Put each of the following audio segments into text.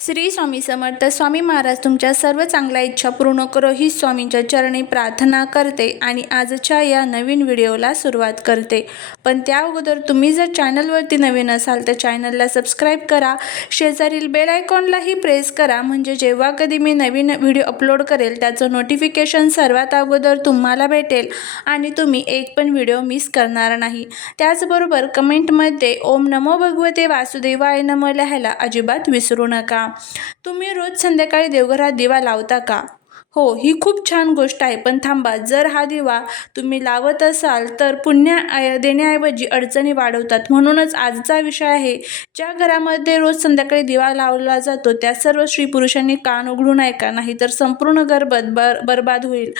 श्री स्वामी समर्थ स्वामी महाराज तुमच्या सर्व चांगल्या इच्छा पूर्ण करो ही स्वामींच्या चरणी प्रार्थना करते आणि आजच्या या नवीन व्हिडिओला सुरुवात करते. पण त्या अगोदर तुम्ही जर चॅनलवरती नवीन असाल तर चॅनलला सबस्क्राईब करा. शेजारील बेल आयकॉनलाही प्रेस करा. म्हणजे जेव्हा कधी मी नवीन व्हिडिओ अपलोड करेल त्याचं नोटिफिकेशन सर्वात अगोदर तुम्हाला भेटेल आणि तुम्ही एक पण व्हिडिओ मिस करणार नाही. त्याचबरोबर कमेंटमध्ये ओम नमो भगवते वासुदेवाय नम लिहायला अजिबात विसरू नका. तुम्ही रोज संध्याकाळी देवघरात दिवा लावता का? हो ही खूप छान गोष्ट आहे. पण थांबा जर हा दिवा तुम्ही लावत असाल तर पुण्य देण्याऐवजी अडचणी वाढवतात. म्हणूनच आजचा विषय आहे ज्या घरामध्ये रोज संध्याकाळी दिवा लावला जातो त्या सर्व स्त्री पुरुषांनी कान उघडून ऐका नाही तर संपूर्ण घर बद बर बरबाद होईल.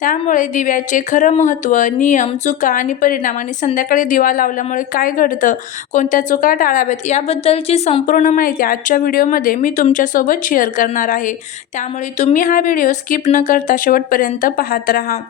त्यामुळे दिव्याचे खरं महत्त्व नियम चुका आणि परिणाम आणि संध्याकाळी दिवा लावल्यामुळे काय घडतं कोणत्या चुका टाळाव्यात याबद्दलची संपूर्ण माहिती आजच्या व्हिडिओमध्ये मी तुमच्यासोबत शेअर करणार आहे. त्यामुळे तुम्ही हा व्हिडिओ स्किप न करता शेवटपर्यंत पाहत राहा.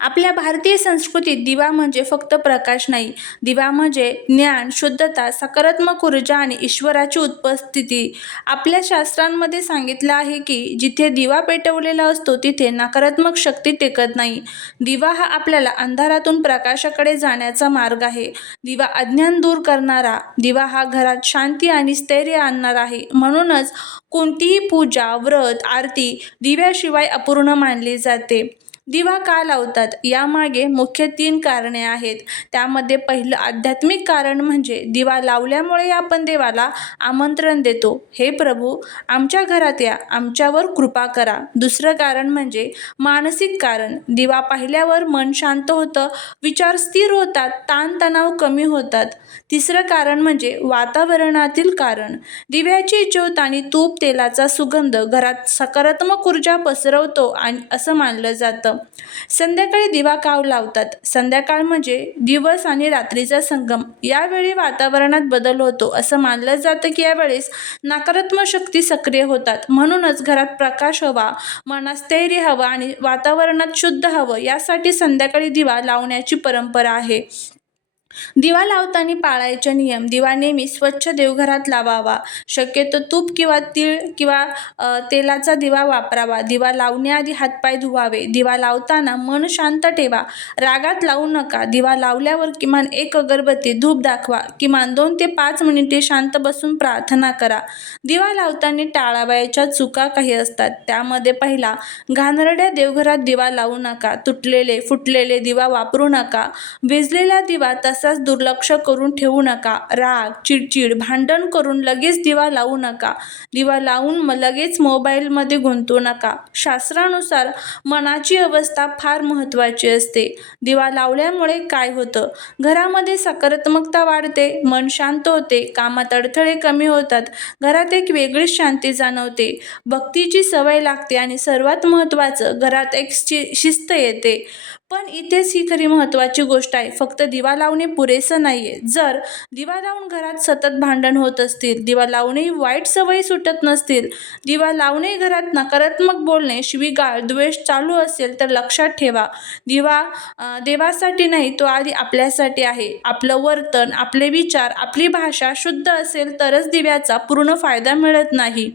आपल्या भारतीय संस्कृतीत दिवा म्हणजे फक्त प्रकाश नाही. दिवा म्हणजे ज्ञान शुद्धता सकारात्मक ऊर्जा आणि ईश्वराची उपस्थिती. आपल्या शास्त्रांमध्ये सांगितलं आहे की जिथे दिवा पेटवलेला असतो तिथे नकारात्मक शक्ती टेकत नाही. दिवा हा आपल्याला अंधारातून प्रकाशाकडे जाण्याचा मार्ग आहे. दिवा अज्ञान दूर करणारा दिवा हा घरात शांती आणि स्थैर्य आणणारा आहे. म्हणूनच कोणतीही पूजा व्रत आरती दिव्याशिवाय अपूर्ण मानली जाते. दिवा का लावतात? यामागे मुख्य तीन कारणे आहेत. त्यामध्ये पहिलं आध्यात्मिक कारण म्हणजे दिवा लावल्यामुळे आपण देवाला आमंत्रण देतो. हे प्रभू आमच्या घरात या आमच्यावर कृपा करा. दुसरं कारण म्हणजे मानसिक कारण. दिवा पाहिल्यावर मन शांत होतं विचार स्थिर होतात ताणतणाव कमी होतात. तिसरं कारण म्हणजे वातावरणातील कारण. दिव्याची ज्योत आणि तूप तेलाचा सुगंध घरात सकारात्मक ऊर्जा पसरवतो आणि असं मानलं जातं. संध्याकाळी दिवा काव लावतात. संध्याकाळ म्हणजे दिवस आणि रात्रीचा संगम. यावेळी वातावरणात बदल होतो असं मानलं जातं की यावेळेस नकारात्मक शक्ती सक्रिय होतात. म्हणूनच घरात प्रकाश हवा मनात स्थैर्य हवं आणि वातावरणात शुद्ध हवं यासाठी संध्याकाळी दिवा लावण्याची परंपरा आहे. दिवा लावताना पाळायचे नियम. दिवा नेहमी स्वच्छ देवघरात लावावा. शक्यतो तूप किंवा तीळ किंवा तेलाचा दिवा वापरावा. दिवा लावण्याआधी हातपाय धुवावे. दिवा लावताना मन शांत ठेवा. रागात लावू नका. दिवा लावल्यावर किमान एक अगरबत्ती धूप दाखवा. किमान दोन ते पाच मिनिटे शांत बसून प्रार्थना करा. दिवा लावताना टाळावयाच्या चुका काही असतात. त्यामध्ये पहिला घाणरड्या देवघरात दिवा लावू नका. तुटलेले फुटलेले दिवा वापरू नका. विजलेला दिवा तसाच दुर्लक्ष करून ठेवू नका. राग चिडचिड भांडण करून लगेच दिवा लावू नका. दिवा लावून म लगेच मोबाईलमध्ये गुंतवू नका. शास्त्रानुसार मनाची अवस्था फार महत्त्वाची असते. दिवा लावल्यामुळे काय होतं? घरामध्ये सकारात्मकता वाढते मन शांत होते कामात अडथळे कमी होतात घरात एक वेगळीच शांती जाणवते. भक्तीची सवय लागते आणि सर्वात महत्त्वाचं घरात एक शि शिस्त येते. पण इथेच ही खरी महत्त्वाची गोष्ट आहे. फक्त दिवा लावणे पुरेसं नाही आहे जर दिवा लावून घरात सतत भांडण होत असतील दिवा लावणे वाईट सवयी सुटत नसतील दिवा लावणे घरात नकारात्मक बोलणे शिवीगाळ द्वेष चालू असेल तर लक्षात ठेवा. दिवा देवासाठी नाही तो आधी आपल्यासाठी आहे. आपलं वर्तन आपले विचार आपली भाषा शुद्ध असेल तरच दिव्याचा पूर्ण फायदा मिळत नाही.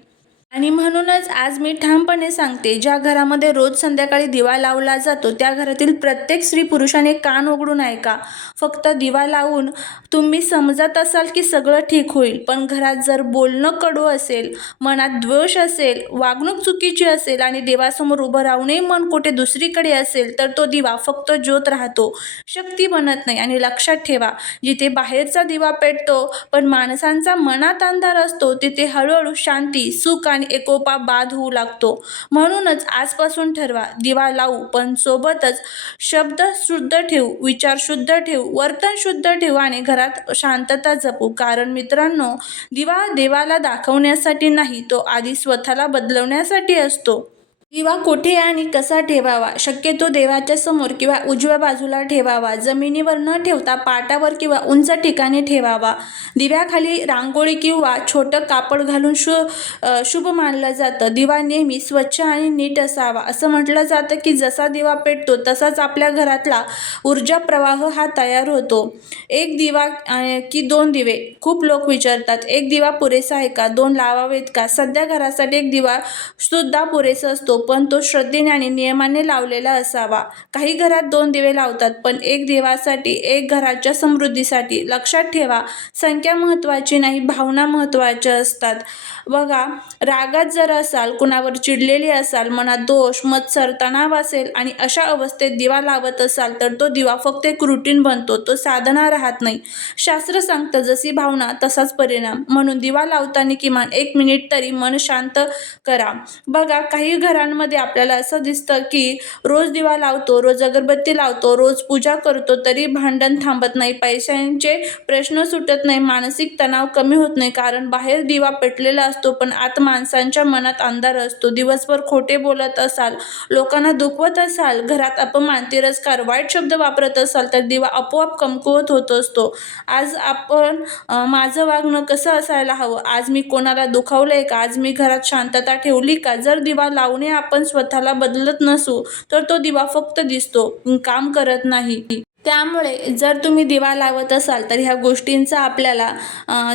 आणि म्हणूनच आज मी ठामपणे सांगते ज्या घरामध्ये रोज संध्याकाळी दिवा लावला जातो त्या घरातील प्रत्येक स्त्री पुरुषाने कान उघडून ऐका. फक्त दिवा लावून तुम्ही समजत असाल की सगळं ठीक होईल पण घरात जर बोलणं कडू असेल मनात द्वेष असेल वागणूक चुकीची असेल आणि देवासमोर उभं राहूनही मन कुठे दुसरीकडे असेल तर तो दिवा फक्त ज्योत राहतो. शक्ती बनत नाही आणि लक्षात ठेवा जिथे बाहेरचा दिवा पेटतो पण माणसांचा मनात अंधार असतो तिथे हळूहळू शांती सुख आणि एकोपा बाद होऊ लागतो. म्हणूनच आजपासून ठरवा. दिवा लावू पण सोबतच शब्द शुद्ध ठेवू विचार शुद्ध ठेवू वर्तन शुद्ध ठेवू आणि घरात शांतता जपू. कारण मित्रांनो दिवा देवाला दाखवण्यासाठी नाही तो आधी स्वतःला बदलवण्यासाठी असतो. दिवा कुठे आणि कसा ठेवावा? शक्यतो देवाच्या समोर किंवा उजव्या बाजूला ठेवावा. जमिनीवर न ठेवता पाटावर किंवा उंच ठिकाणी ठेवावा. दिव्याखाली रांगोळी किंवा छोटं कापड घालून शु शुभ मानलं जातं. दिवा नेहमी स्वच्छ आणि नीट असावा. असं म्हटलं जातं की जसा दिवा पेटतो तसाच आपल्या घरातला ऊर्जा प्रवाह हा तयार होतो. एक दिवा की दोन दिवे. खूप लोक विचारतात एक दिवा पुरेसा आहे का? दोन लावावेत का? सध्या घरासाठी एक दिवा सुद्धा पुरेसा असतो. पण तो श्रद्धेने आणि नियमाने लावलेला असावा. काही घरात दोन दिवे लावतात पण एक देवासाठी एक घराच्या समृद्धीसाठी लक्षात ठेवा संख्या महत्त्वाची नाही भावना महत्त्वाच्या असतात. बघा रागात जर असाल कुणावर चिडलेली असाल मनात दोष मत्सर तणाव असेल आणि अशा अवस्थेत दिवा लावत असाल तर तो दिवा फक्त एक रुटीन बनतो तो साधना राहत नाही. शास्त्र सांगतं जशी भावना तसाच परिणाम. म्हणून दिवा लावताना किमान एक मिनिट तरी मन शांत करा. बघा काही घरांमध्ये आपल्याला असं दिसतं की रोज दिवा लावतो रोज अगरबत्ती लावतो रोज पूजा करतो तरी भांडण थांबत नाही. पैशांचे प्रश्न सुटत नाही मानसिक तणाव कमी होत नाही कारण बाहेर दिवा पेटलेला असतो पण आत माणसांच्या मनात अंधार असतो. दिवसभर खोटे बोलत असाल लोकांना दुखवत असाल घरात अपमान तिरस्कार वाईट शब्द वापरत असाल तर दिवा आपोआप कमकुवत होत असतो. आज आपण माझं वागणं कसं असायला हवं? आज मी कोणाला दुखावलंय का? आज मी घरात शांतता ठेवली का? जर दिवा लावणे आपण स्वतःला बदलत नसू तर तो दिवा फक्त दिसतो काम करत नाही. त्यामुळे जर तुम्ही दिवा लावत असाल तर ह्या गोष्टींचा आपल्याला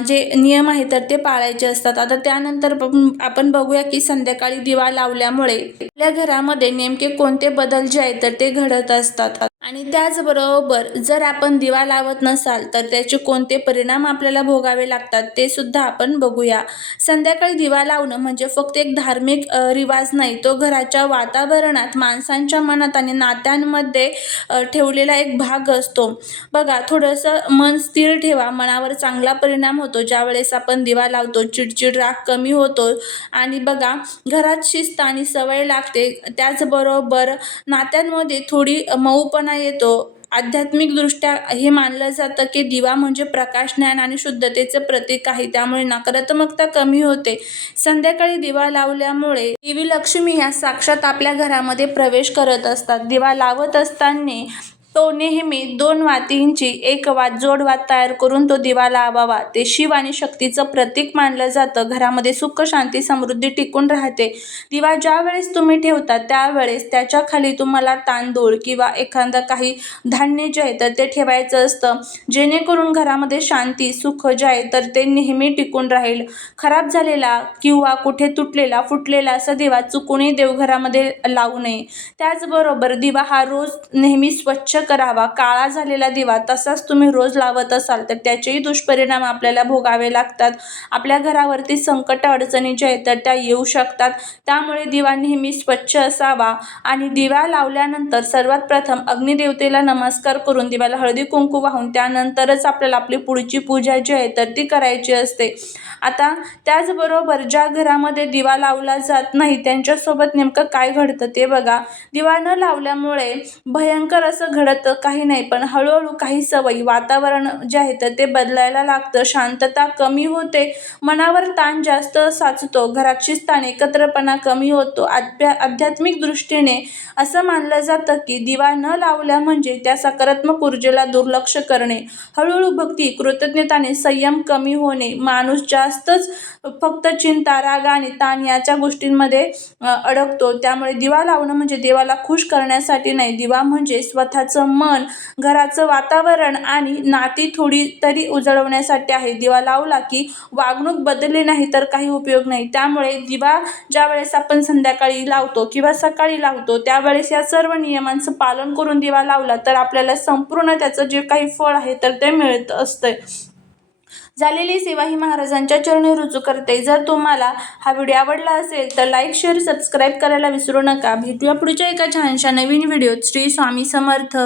जे नियम आहे तर ते पाळायचे असतात. आता त्यानंतर आपण बघूया की संध्याकाळी दिवा लावल्यामुळे आपल्या घरामध्ये नेमके कोणते बदल जे आहेत तर ते घडत असतात. आणि त्याचबरोबर जर आपण दिवा लावत नसाल तर त्याचे कोणते परिणाम आपल्याला भोगावे लागतात ते सुद्धा आपण बघूया. संध्याकाळी दिवा लावणं म्हणजे फक्त एक धार्मिक रिवाज नाही तो घराच्या वातावरणात माणसांच्या मनात आणि नात्यांमध्ये ठेवलेला एक भाग असतो. बघा थोडंसं मन स्थिर ठेवा मनावर चांगला परिणाम होतो. ज्यावेळेस आपण दिवा लावतो चिडचिड राग कमी होतो. आणि बघा घरात शिस्त आणि सवय लागते. त्याचबरोबर नात्यांमध्ये थोडी मऊपणा येतो. आध्यात्मिकदृष्ट्या हे मानलं जातं की दिवा म्हणजे प्रकाश ज्ञान आणि शुद्धतेचं प्रतीक आहे. त्यामुळे नकारात्मकता कमी होते. संध्याकाळी दिवा लावल्यामुळे देवी लक्ष्मी ह्या साक्षात आपल्या घरामध्ये प्रवेश करत असतात. दिवा लावत असताना तो नेहमी दोन वातींची एक वात जोड वात तयार करून तो दिवा लावावा. ते शिव आणि शक्तीचं प्रतीक मानलं जातं. घरामध्ये सुख शांती समृद्धी टिकून राहते. दिवा ज्या वेळेस तुम्ही ठेवता त्यावेळेस त्याच्याखाली तुम्हाला तांदूळ किंवा एखादं काही धान्य जे आहे तर ते ठेवायचं असतं. जेणेकरून घरामध्ये शांती सुख जे आहे तर ते नेहमी टिकून राहील. खराब झालेला किंवा कुठे तुटलेला फुटलेला असा दिवा चुकूनही देवघरामध्ये लावू नये. त्याचबरोबर दिवा हा रोज नेहमी स्वच्छ करावा. काळा झालेला दिवा तसाच तुम्ही रोज लावत असाल तर त्याचेही दुष्परिणाम आपल्याला भोगावे लागतात. आपल्या घरावरती संकट अडचणी ज्या आहेत तर त्या येऊ शकतात. त्यामुळे दिवा नेहमी स्वच्छ असावा. आणि दिवा लावल्यानंतर सर्वात प्रथम अग्निदेवतेला नमस्कार करून दिव्याला हळदी कुंकू वाहून त्यानंतरच आपल्याला आपली पुढची पूजा जी आहे तर ती करायची असते. आता त्याचबरोबर ज्या घरामध्ये दिवा लावला जात नाही त्यांच्यासोबत नेमकं काय घडतं ते बघा. दिवा न लावल्यामुळे भयंकर असं घड घडतं काही नाही पण हळूहळू काही सवयी वातावरण जे आहे तर ते बदलायला लागतं. शांतता कमी होते मनावर ताण जास्त साचतो घरात शिस्त एकत्रपणा कमी होतो. आध्या आध्यात्मिक दृष्टीने असं मानलं जातं की दिवा न लावल्या म्हणजे त्या सकारात्मक ऊर्जेला दुर्लक्ष करणे हळूहळू भक्ती कृतज्ञताने संयम कमी होणे माणूस जास्तच फक्त चिंता राग आणि ताण याच्या गोष्टींमध्ये अडकतो. त्यामुळे दिवा लावणं म्हणजे देवाला खुश करण्यासाठी नाही दिवा म्हणजे स्वतःचं मन घराचं वातावरण आणि नाती थोडी तरी उजळवण्यासाठी आहे. दिवा लावला की वागणूक बदलली नाही तर काही उपयोग नाही. त्यामुळे दिवा ज्या वेळेस आपण संध्याकाळी लावतो किंवा सकाळी लावतो त्यावेळेस या सर्व नियमांचं पालन करून दिवा लावला तर आपल्याला संपूर्ण त्याचं जे काही फळ आहे तर ते मिळत असतं झालेली सेवा ही महाराजांच्या चरणी रुजू करते. जर तुम्हाला हा व्हिडिओ आवडला असेल तर लाईक शेअर सबस्क्राईब करायला विसरू नका. भेटूया पुढच्या एका छानशा नवीन व्हिडिओत. श्री स्वामी समर्थ.